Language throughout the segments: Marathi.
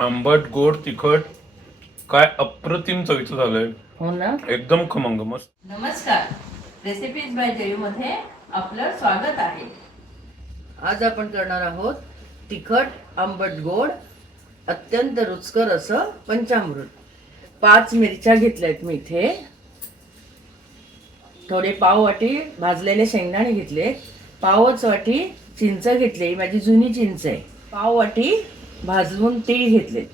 आंबट गोड तिखट काय अप्रतिम चवीचं झालंय. हो ना? एकदम खमंग मस्त. नमस्कार. रेसिपीज बाय जयूमध्ये आपलं स्वागत आहे. आज आपण करणार आहोत तिखट आंबट गोड अत्यंत रुचकर असं पंचामृत. पाच मिरच्या घेतल्यात मी इथे. थोडे पाव वाटी भाजलेले शेंगदाणे घेतले. पावच वाटी चिंच घेतली. ही माझी जुनी चिंच आहे. पाव वाटी भाजवून तीळ घेतले.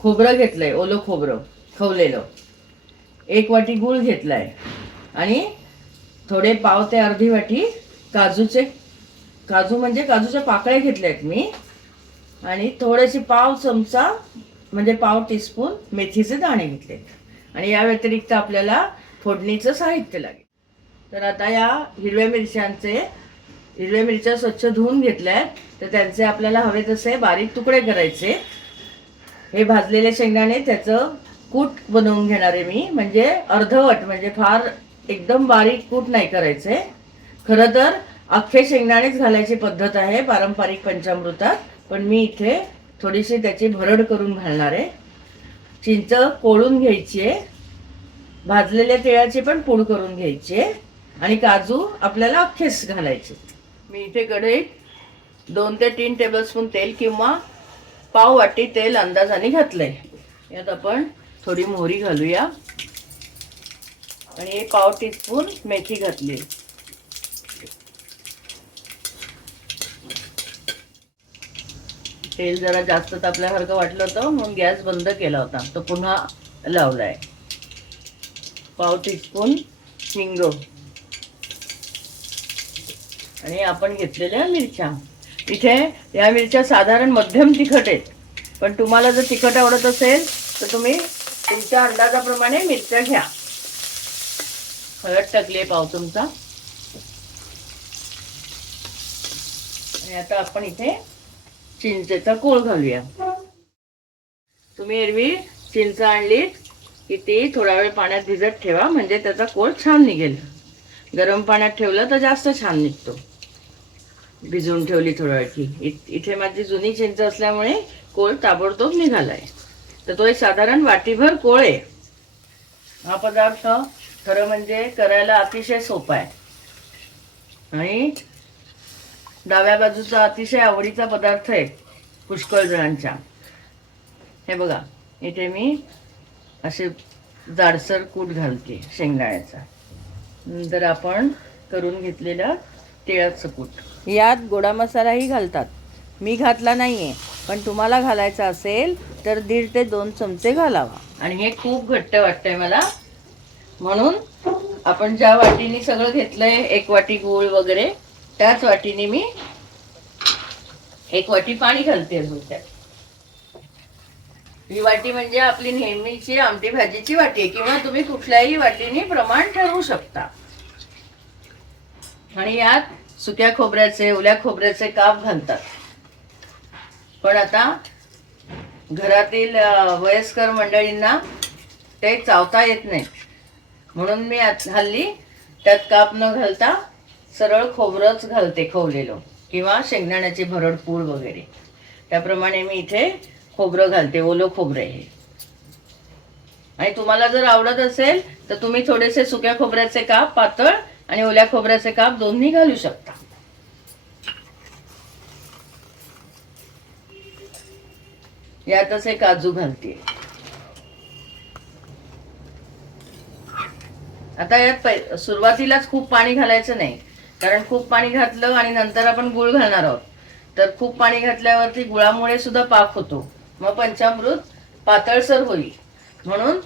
खोबरं घेतलंय ओलं खोबरं खवलेलं. एक वाटी गूळ घेतलाय. आणि थोडे पाव ते अर्धी वाटी काजूचे. काजू म्हणजे काजूच्या पाकळ्या घेतल्या आहेत मी. आणि थोडेसे पाव चमचा म्हणजे पाव टीस्पून मेथीचे दाणे घेतले आणि या व्यतिरिक्त आपल्याला फोडणीचं साहित्य लागेल. तर आता या हिरव्या मिरच्यांचे हिरव्या मिरच्या स्वच्छ धुवून घेतल्या तर त्यांचे आपल्याला हवे तसे बारीक तुकडे करायचे. हे भाजलेले शेंगदाणे त्याचं कूट बनवून घेणार आहे मी. म्हणजे अर्धवट म्हणजे फार एकदम बारीक कूट नाही करायचे. खरं तर अख्खे शेंगदाणेच घालायची पद्धत आहे पारंपरिक पंचामृतात. पण मी इथे थोडीशी त्याची भरड करून घालणार आहे. चिंच कोळून घ्यायची आहे. भाजलेल्या तिळाची पण पूड करून घ्यायची आहे. आणि काजू आपल्याला अख्खेच घालायचे. मी इथे कढईत दोन ते तीन टेबलस्पून तेल किंवा पाव वाटी तेल अंदाजाने घातलंय. यात आपण थोडी मोहरी घालूया. आणि एक पाव टीस्पून मेथी घातली. तेल जरा जास्त तापल्यासारखं वाटलं होतं म्हणून गॅस बंद केला होता. तो पुन्हा लावलाय. पाव टीस्पून हिंग आणि आपण घेतलेल्या मिरच्या. इथे या मिरच्या साधारण मध्यम तिखट आहेत. पण तुम्हाला जर तिखट आवडत असेल तर तुम्ही तुमच्या अंदाजाप्रमाणे मिरच्या घ्या. हळद टाकली आहे पाव तुमचा आणि आता आपण इथे चिंचेचा कोळ घालूया. तुम्ही एरवी चिंच आणली की ती थोडा वेळ पाण्यात भिजत ठेवा म्हणजे त्याचा कोळ छान निघेल. गरम पाण्यात ठेवलं तर जास्त छान निघतो. भिजवून ठेवली थोड्या वेळ इत इथे माझी जुनी चिंच असल्यामुळे कोळ ताबडतोब निघालाय. तर तो एक साधारण वाटीभर कोळ आहे. हा पदार्थ खरं म्हणजे करायला अतिशय सोपा आहे. आणि डाव्या बाजूचा अतिशय आवडीचा पदार्थ आहे पुष्कळ जणांच्या. हे बघा इथे मी असे जाडसर कूट घालते शेंगदाण्याचा. नंतर आपण करून घेतलेलं तिळाचं कूट. यात गोडा मसालाही घालतात. मी घातला नाहीये पण तुम्हाला घालायचा असेल तर दीड ते दोन चमचे घालावा. आणि हे खूप घट्ट वाटतंय मला. म्हणून आपण ज्या वाटीने सगळं घेतलंय एक वाटी गूळ वगैरे त्याच वाटीने मी एक वाटी पाणी घालते अजून त्यात. ही वाटी म्हणजे आपली नेहमीची आमटी भाजीची वाटी आहे किंवा तुम्ही कुठल्याही वाटीने प्रमाण ठरवू शकता. आणि यात सुक्या खोबऱ्याचे ओल्या खोबऱ्याचे काप घालतात. पण आता घरातील वयस्कर मंडळींना ते चावता येत नाही. म्हणून मी आत- हल्ली त्यात काप न घालता सरळ खोबरंच घालते खोवलेलं किंवा शेंगदाण्याची भरड पूड वगैरे. त्याप्रमाणे मी इथे खोबरं घालते ओलं खोबरं हे. आणि तुम्हाला जर आवडत असेल तर तुम्ही थोडेसे सुक्या खोबऱ्याचे काप पातळ आणि ओल्या खोबऱ्याचे काप दोन्ही घालू शकता. यातच हे काजू घालते. आता यात सुरुवातीलाच खूप पाणी घालायचं नाही कारण खूप पाणी घातलं आणि नंतर आपण गुळ घालणार आहोत. तर खूप पाणी घातल्यावरती गुळामुळे सुद्धा पाक होतो. मग पंचामृत पातळसर होईल. म्हणून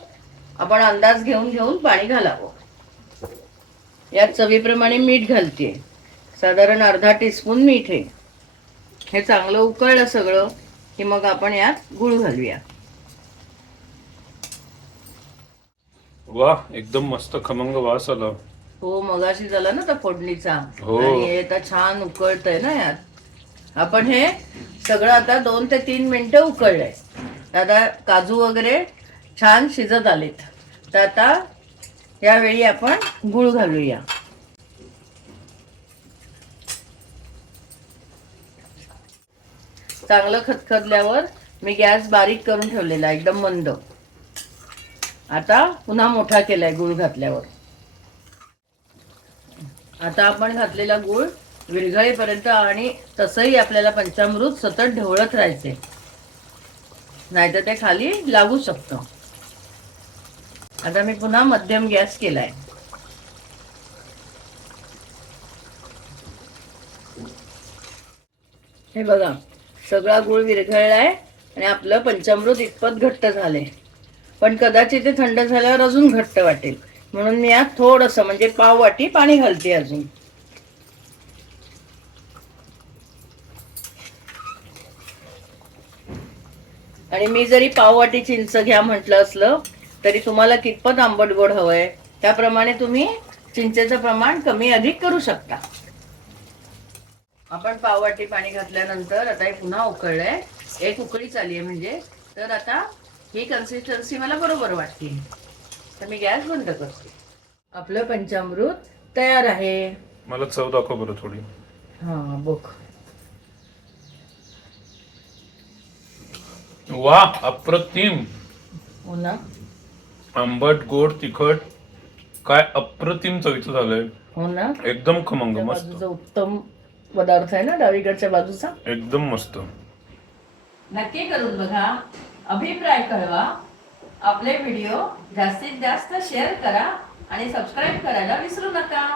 आपण अंदाज घेऊन घेऊन पाणी घालावं. यात चवीप्रमाणे मीठ घालते. साधारण अर्धा टीस्पून मीठ आहे. हे चांगलं उकळलं सगळं की मग आपण यात गुळ घालूया. वा एकदम मस्त खमंग वास आला. हो मगाशी झाला ना त्या फोडणीचा. हो. आणि हे आता छान उकळतंय ना यात. आपण हे सगळं आता दोन ते तीन मिनिटं उकळलंय. आता काजू वगैरे छान शिजत आलेत. तर आता यावेळी आपण गुळ घालूया. चांगलं खतखतल्यावर मी गॅस बारीक करून ठेवलेला एकदम मंद. आता पुन्हा मोठा केलाय गुळ घातल्यावर. आता आपण घातलेला गुळ विरघळेपर्यंत आणि तसंही आपल्याला पंचामृत सतत ढवळत राहायचे नाहीतर ते खाली लागू शकतं. आता मी पुन्हा मध्यम गॅस केलाय. हे बघा सगळा गुळ विरघळलाय आणि आपलं पंचामृत इतपत घट्ट झालंय. पण कदाचित ते थंड झाल्यावर अजून घट्ट वाटेल. म्हणून मी यात थोडंसं म्हणजे पाव वाटी पाणी घालते अजून. आणि मी जरी पाव वाटी चिंच घ्या म्हटलं असलं तरी तुम्हाला कितपत आंबट गोड हवंय. त्याप्रमाणे तुम्ही चिंचेचं प्रमाण कमी अधिक करू शकता. आपण पाववाटी पाणी घातल्यानंतर आता हे पुन्हा उकळलंय. एक उकळी चालली आहे म्हणजे. तर आता ही कन्सिस्टन्सी मला बरोबर वाटते. तर मी गॅस बंद करते. आपलं पंचामृत तयार आहे. मला चव दाखव बरं थोडी. हा बघ. वा अप्रतिम. हो ना? आंबट गोड तिखट काय अप्रतिम चवीचं झालंय. हो ना? एकदम खमंग त्या मस्त. बाजूचा उत्तम पदार्थ आहे ना डावीकडच्या बाजूचा? एकदम मस्त. नक्की करून बघा. अभिप्राय कळवा. आपले व्हिडिओ जास्तीत जास्त शेअर करा आणि सबस्क्राईब करायला विसरू नका.